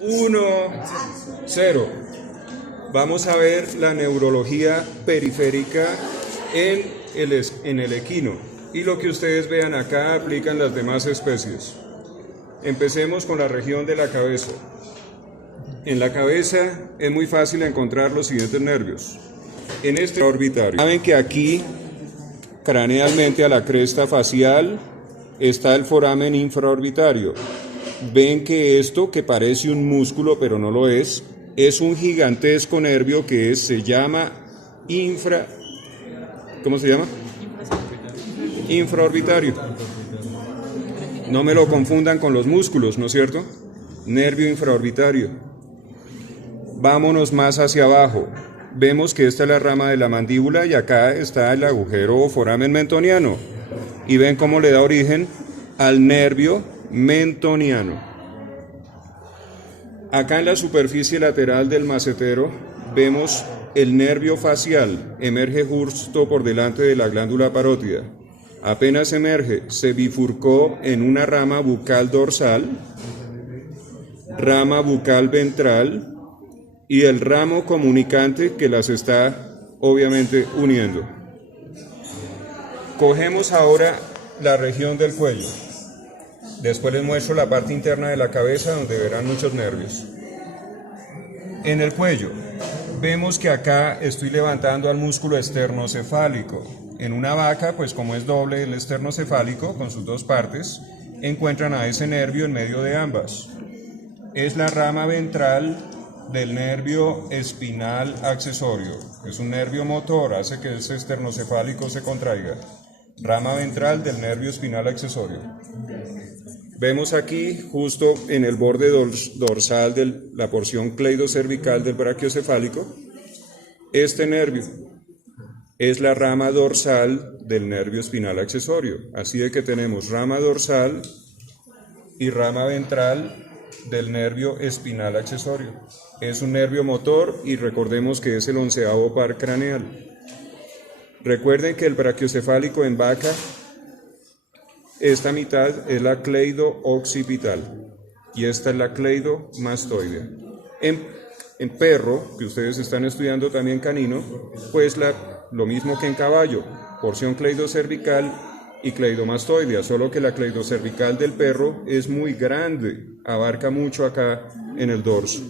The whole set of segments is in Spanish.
1, 0. Vamos a ver la neurología periférica en el equino. Y lo que ustedes vean acá aplican las demás especies. Empecemos con la región de la cabeza. En la cabeza es muy fácil encontrar los siguientes nervios. En este orbitario. Saben que aquí, cranealmente a la cresta facial, está el foramen infraorbitario. Ven que esto, que parece un músculo pero no lo es un gigantesco nervio que se llama ¿cómo se llama? Infraorbitario. No me lo confundan con los músculos, ¿no es cierto? Nervio infraorbitario. Vámonos más hacia abajo. Vemos que esta es la rama de la mandíbula y acá está el agujero o foramen mentoniano. Y ven cómo le da origen al nervio mentoniano. Acá en la superficie lateral del macetero vemos el nervio facial, emerge justo por delante de la glándula parótida. Apenas emerge, se bifurcó en una rama bucal dorsal, rama bucal ventral y el ramo comunicante que las está obviamente uniendo. Cogemos ahora la región del cuello. Después les muestro la parte interna de la cabeza donde verán muchos nervios. En el cuello, vemos que acá estoy levantando al músculo esternocefálico. En una vaca, pues como es doble el esternocefálico con sus dos partes, encuentran a ese nervio en medio de ambas. Es la rama ventral del nervio espinal accesorio. Es un nervio motor, hace que ese esternocefálico se contraiga. Rama ventral del nervio espinal accesorio. Vemos aquí, justo en el borde dorsal de la porción cleidocervical del brachiocefálico, este nervio es la rama dorsal del nervio espinal accesorio. Así de que tenemos rama dorsal y rama ventral del nervio espinal accesorio. Es un nervio motor y recordemos que es el 11º par craneal. Recuerden que el brachiocefálico en vaca, esta mitad es la cleido occipital y esta es la cleido mastoidea. En perro, que ustedes están estudiando también canino, pues lo mismo que en caballo, porción cleidocervical y cleidomastoidea, solo que la cleidocervical del perro es muy grande, abarca mucho acá en el dorso.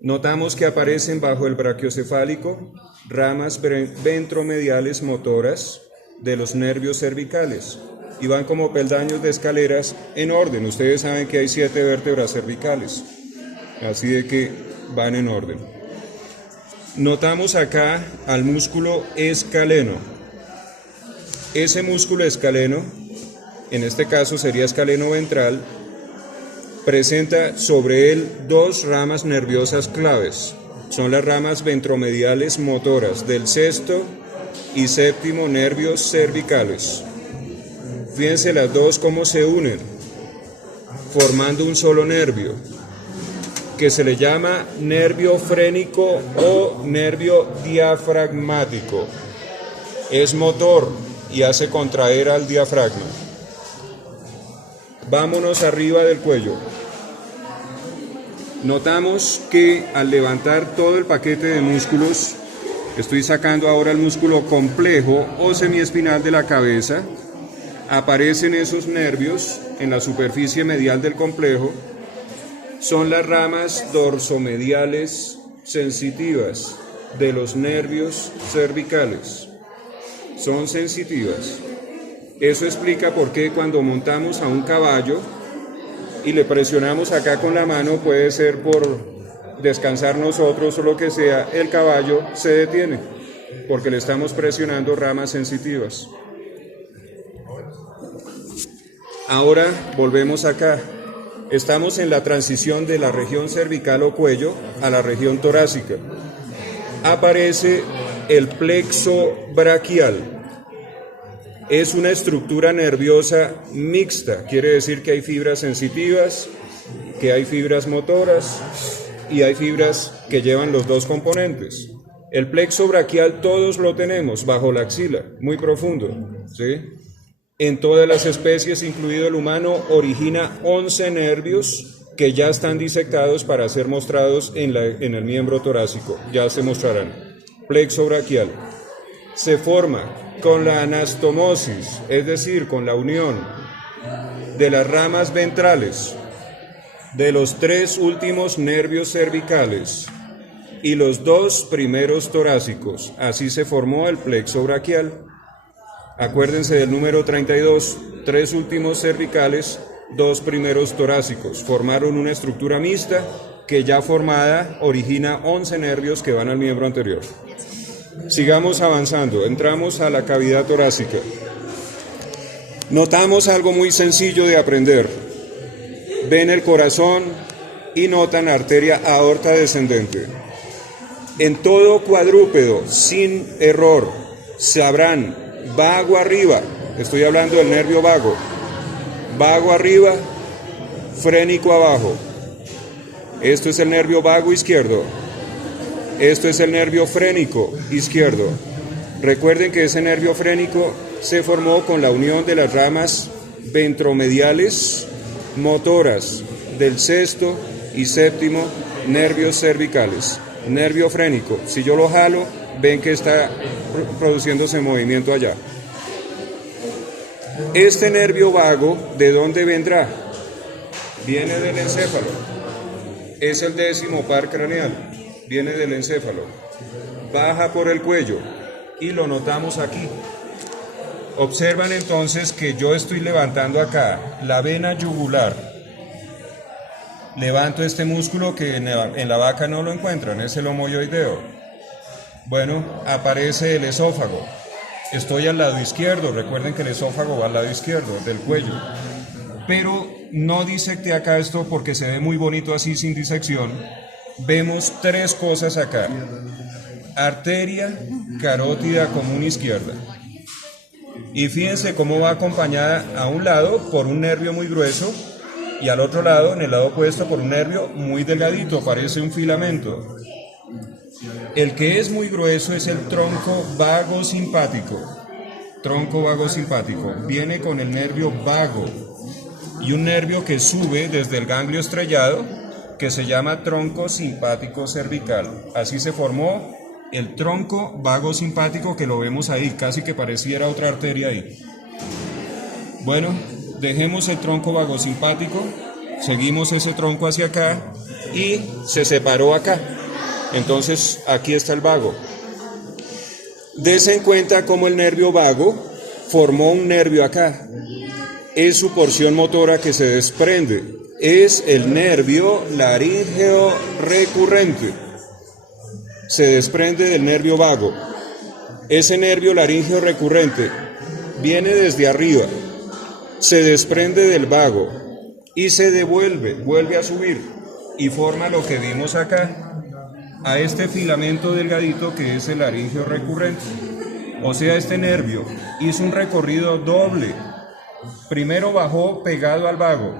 Notamos que aparecen bajo el brachiocefálico ramas ventromediales motoras de los nervios cervicales y van como peldaños de escaleras en orden. Ustedes saben que hay 7 vértebras cervicales, así de que van en orden. Notamos acá al músculo escaleno. Ese músculo escaleno, en este caso sería escaleno ventral, presenta sobre él 2 ramas nerviosas claves. Son las ramas ventromediales motoras del 6º y 7º nervios cervicales. Fíjense las dos cómo se unen, formando un solo nervio, que se le llama nervio frénico o nervio diafragmático. Es motor y hace contraer al diafragma. Vámonos arriba del cuello. Notamos que al levantar todo el paquete de músculos, estoy sacando ahora el músculo complejo o semiespinal de la cabeza, aparecen esos nervios en la superficie medial del complejo, son las ramas dorsomediales sensitivas de los nervios cervicales. Son sensitivas. Eso explica por qué cuando montamos a un caballo y le presionamos acá con la mano, puede ser por descansar nosotros o lo que sea, el caballo se detiene, porque le estamos presionando ramas sensitivas. Ahora volvemos acá. Estamos en la transición de la región cervical o cuello a la región torácica. Aparece el plexo braquial. Es una estructura nerviosa mixta, quiere decir que hay fibras sensitivas, que hay fibras motoras y hay fibras que llevan los dos componentes. El plexo braquial todos lo tenemos bajo la axila, muy profundo, ¿sí? En todas las especies, incluido el humano, origina 11 nervios que ya están disectados para ser mostrados en el miembro torácico, ya se mostrarán. Plexo braquial. Se forma con la anastomosis, es decir, con la unión de las ramas ventrales de los 3 últimos nervios cervicales y los 2 primeros torácicos. Así se formó el plexo braquial. Acuérdense del número 32, 3 últimos cervicales, 2 primeros torácicos. Formaron una estructura mixta que ya formada origina 11 nervios que van al miembro anterior. Sigamos avanzando, entramos a la cavidad torácica. Notamos algo muy sencillo de aprender. Ven el corazón y notan arteria aorta descendente. En todo cuadrúpedo, sin error, sabrán vago arriba, estoy hablando del nervio vago, vago arriba, frénico abajo. Esto es el nervio vago izquierdo. Esto es el nervio frénico izquierdo. Recuerden que ese nervio frénico se formó con la unión de las ramas ventromediales motoras del 6º y 7º nervios cervicales. Nervio frénico, si yo lo jalo, ven que está produciéndose movimiento allá. Este nervio vago, ¿de dónde vendrá? Viene del encéfalo. Es el 10º par craneal. Viene del encéfalo. Baja por el cuello y lo notamos aquí. Observan entonces que yo estoy levantando acá la vena yugular. Levanto este músculo que en la vaca no lo encuentran, es el homoioideo. Bueno, aparece el esófago. Estoy al lado izquierdo, recuerden que el esófago va al lado izquierdo del cuello. Pero no disecté acá esto porque se ve muy bonito así sin disección. Vemos 3 cosas acá. Arteria carótida común izquierda. Y fíjense cómo va acompañada a un lado por un nervio muy grueso y al otro lado, en el lado opuesto, por un nervio muy delgadito, parece un filamento. El que es muy grueso es el tronco vago simpático. Tronco vago simpático. Viene con el nervio vago y un nervio que sube desde el ganglio estrellado que se llama tronco simpático cervical. Así se formó el tronco vago simpático que lo vemos ahí, casi que pareciera otra arteria ahí. Bueno, dejemos el tronco vago simpático, seguimos ese tronco hacia acá y se separó acá. Entonces aquí está el vago. Dese en cuenta cómo el nervio vago formó un nervio acá. Es su porción motora que se desprende. Es el nervio laríngeo recurrente. Se desprende del nervio vago. Ese nervio laríngeo recurrente viene desde arriba, se desprende del vago y se devuelve, vuelve a subir y forma lo que vimos acá, a este filamento delgadito que es el laríngeo recurrente. O sea, este nervio hizo un recorrido doble. Primero bajó pegado al vago,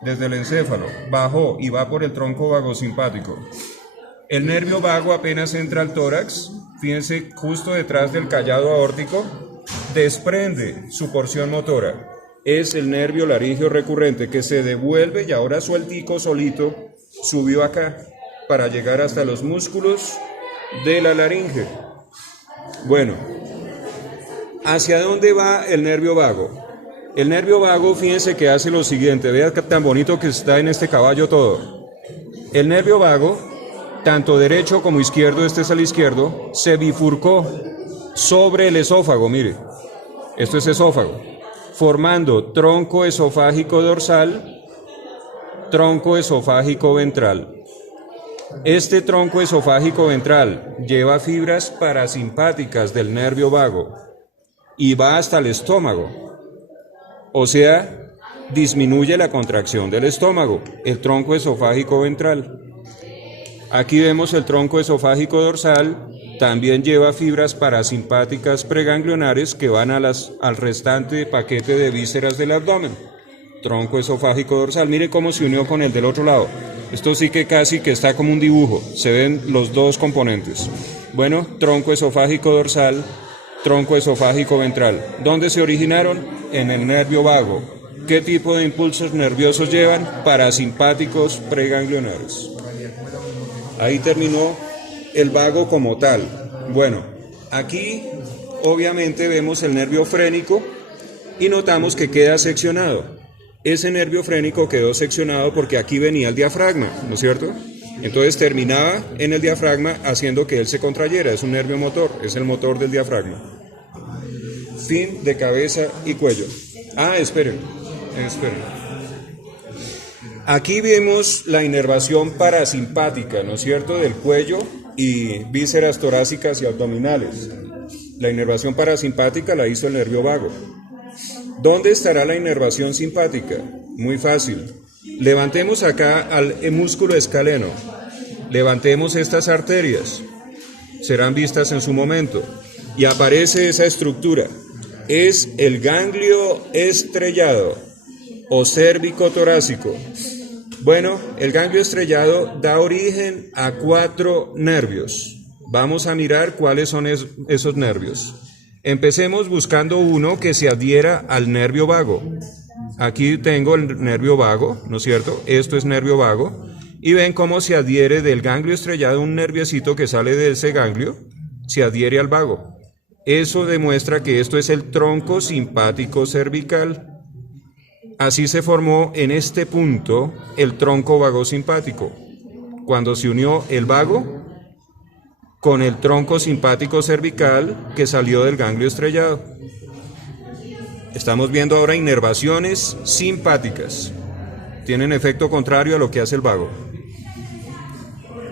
desde el encéfalo, bajó y va por el tronco vagosimpático. El nervio vago apenas entra al tórax, fíjense, justo detrás del callado aórtico, desprende su porción motora. Es el nervio laríngeo recurrente que se devuelve y ahora sueltico solito subió acá para llegar hasta los músculos de la laringe. Bueno, ¿hacia dónde va el nervio vago? El nervio vago, fíjense que hace lo siguiente, vean tan bonito que está en este caballo todo. El nervio vago, tanto derecho como izquierdo, este es el izquierdo, se bifurcó sobre el esófago, mire, esto es esófago, formando tronco esofágico dorsal, tronco esofágico ventral. Este tronco esofágico ventral lleva fibras parasimpáticas del nervio vago y va hasta el estómago, o sea, disminuye la contracción del estómago, el tronco esofágico ventral. Aquí vemos el tronco esofágico dorsal, también lleva fibras parasimpáticas preganglionares que van al restante paquete de vísceras del abdomen. Tronco esofágico dorsal, miren cómo se unió con el del otro lado. Esto sí que casi que está como un dibujo, se ven los dos componentes. Bueno, tronco esofágico dorsal, tronco esofágico ventral. ¿Dónde se originaron? En el nervio vago. ¿Qué tipo de impulsos nerviosos llevan? Parasimpáticos preganglionares. Ahí terminó el vago como tal. Bueno, aquí obviamente vemos el nervio frénico y notamos que queda seccionado. Ese nervio frénico quedó seccionado porque aquí venía el diafragma, ¿no es cierto? Entonces terminaba en el diafragma haciendo que él se contrayera. Es un nervio motor, es el motor del diafragma. Fin de cabeza y cuello. Esperen. Aquí vemos la inervación parasimpática, ¿no es cierto?, del cuello y vísceras torácicas y abdominales. La inervación parasimpática la hizo el nervio vago. ¿Dónde estará la inervación simpática? Muy fácil. Levantemos acá al músculo escaleno. Levantemos estas arterias. Serán vistas en su momento. Y aparece esa estructura. Es el ganglio estrellado o cérvico torácico. Bueno, el ganglio estrellado da origen a 4 nervios. Vamos a mirar cuáles son esos nervios. Empecemos buscando uno que se adhiera al nervio vago. Aquí tengo el nervio vago, ¿no es cierto? Esto es nervio vago. Y ven cómo se adhiere del ganglio estrellado un nerviecito que sale de ese ganglio, se adhiere al vago. Eso demuestra que esto es el tronco simpático cervical. Así se formó en este punto el tronco vagosimpático, cuando se unió el vago con el tronco simpático cervical que salió del ganglio estrellado. Estamos viendo ahora inervaciones simpáticas. Tienen efecto contrario a lo que hace el vago.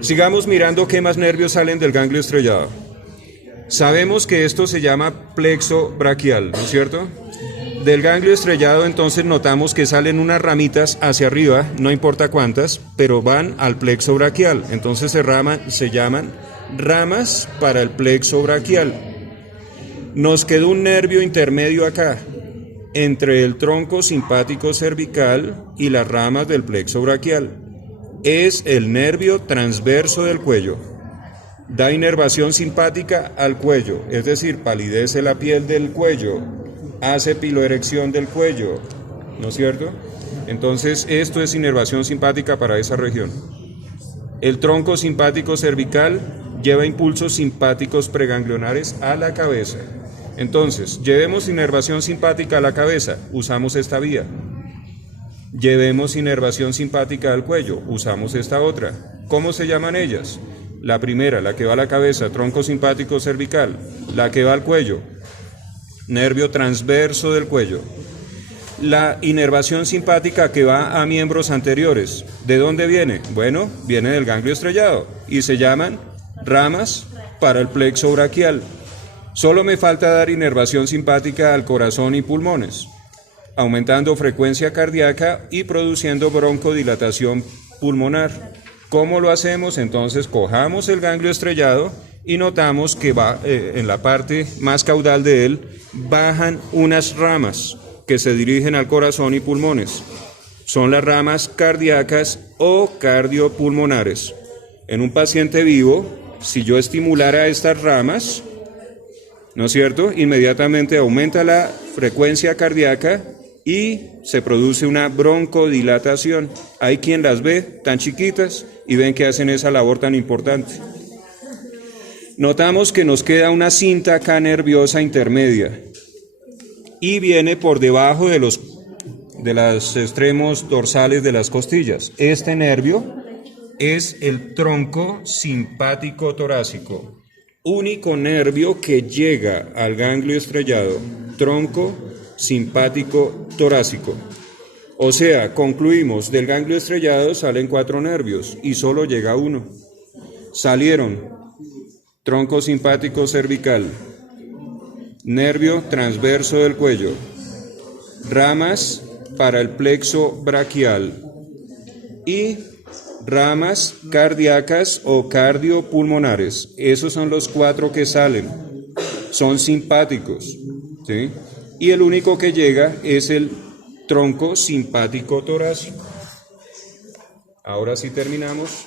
Sigamos mirando qué más nervios salen del ganglio estrellado. Sabemos que esto se llama plexo braquial, ¿no es cierto? Del ganglio estrellado entonces notamos que salen unas ramitas hacia arriba, no importa cuántas, pero van al plexo braquial. Entonces se llaman ramas para el plexo braquial. Nos quedó un nervio intermedio acá, entre el tronco simpático cervical y las ramas del plexo braquial. Es el nervio transverso del cuello. Da inervación simpática al cuello, es decir, palidece la piel del cuello, hace piloerección del cuello, ¿no es cierto? Entonces, esto es inervación simpática para esa región. El tronco simpático cervical lleva impulsos simpáticos preganglionares a la cabeza. Entonces, llevemos inervación simpática a la cabeza, usamos esta vía. Llevemos inervación simpática al cuello, usamos esta otra. ¿Cómo se llaman ellas? La primera, la que va a la cabeza, tronco simpático cervical. La que va al cuello, nervio transverso del cuello. La inervación simpática que va a miembros anteriores, ¿de dónde viene? Bueno, viene del ganglio estrellado y se llaman ramas para el plexo braquial. Solo me falta dar inervación simpática al corazón y pulmones, aumentando frecuencia cardíaca y produciendo broncodilatación pulmonar. ¿Cómo lo hacemos? Entonces cojamos el ganglio estrellado y notamos que va en la parte más caudal de él bajan unas ramas que se dirigen al corazón y pulmones. Son las ramas cardíacas o cardiopulmonares. En un paciente vivo, si yo estimulara estas ramas, ¿no es cierto?, inmediatamente aumenta la frecuencia cardíaca y se produce una broncodilatación. Hay quien las ve tan chiquitas y ven que hacen esa labor tan importante. Notamos que nos queda una cinta acá nerviosa intermedia y viene por debajo de los extremos dorsales de las costillas. Este nervio es el tronco simpático torácico, único nervio que llega al ganglio estrellado, tronco simpático torácico. O sea, concluimos, del ganglio estrellado salen 4 nervios y solo llega uno. Salieron tronco simpático cervical, nervio transverso del cuello, ramas para el plexo braquial y ramas cardíacas o cardiopulmonares. Esos son los 4 que salen, son simpáticos, ¿sí? Y el único que llega es el tronco simpático torácico. Ahora sí terminamos.